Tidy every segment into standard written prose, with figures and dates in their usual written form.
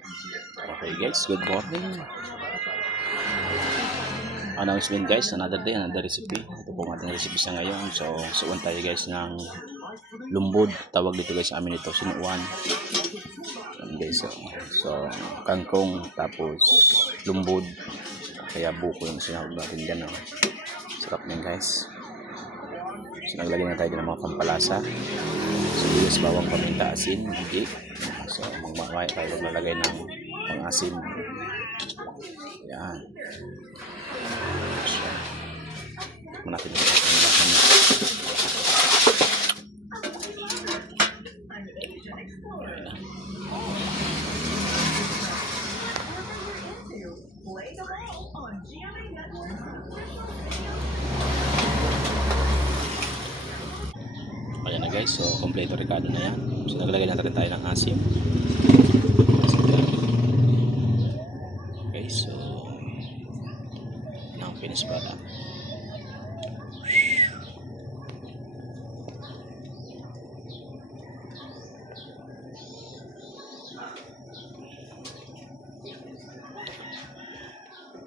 Okay guys, good morning. Announcement guys, another day, another recipe. Ito po ang ating recipe sa ngayon. So, suwan tayo guys ng lumbod. Tawag dito guys sa amin ito, sinuwan. Guys, so kangkong, tapos lumbod. Kaya buko yung sinawag natin dyan. Oh. Sarap din guys. So, naglagay na tayo ng mga pampalasa. Sibuyas, bawang, paminta, asin, higit. So, magmamaya tayo maglalagay ng pang-asin. Yan. Manapin natin ang lasa niya. Ayan na guys, so kompleto rekado na yan. So naglagay na rin tayo ng asim. Okay, so yan ang finish product.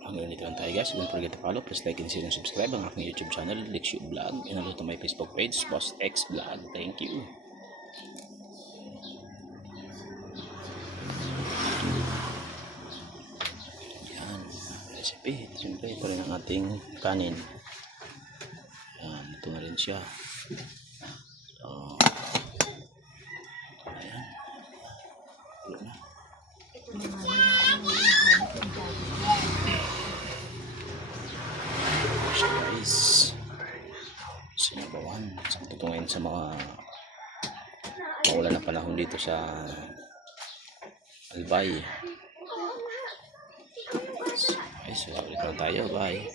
Hanggang dito lang tayo guys. Don't forget to follow, please like and share and subscribe ang aking YouTube channel, Lexio Vlog, and also to my Facebook page, Boss X Vlog. Thank you. Yan, recipe. Siyempre, ito rin ang ating kanin. Yan, ito na rin siya. So, ayan. Ulo na. Guys, sinabawan sakto to ngayon sa mga maulan na panahon dito sa Albay. So, ulit lang tayo, bye.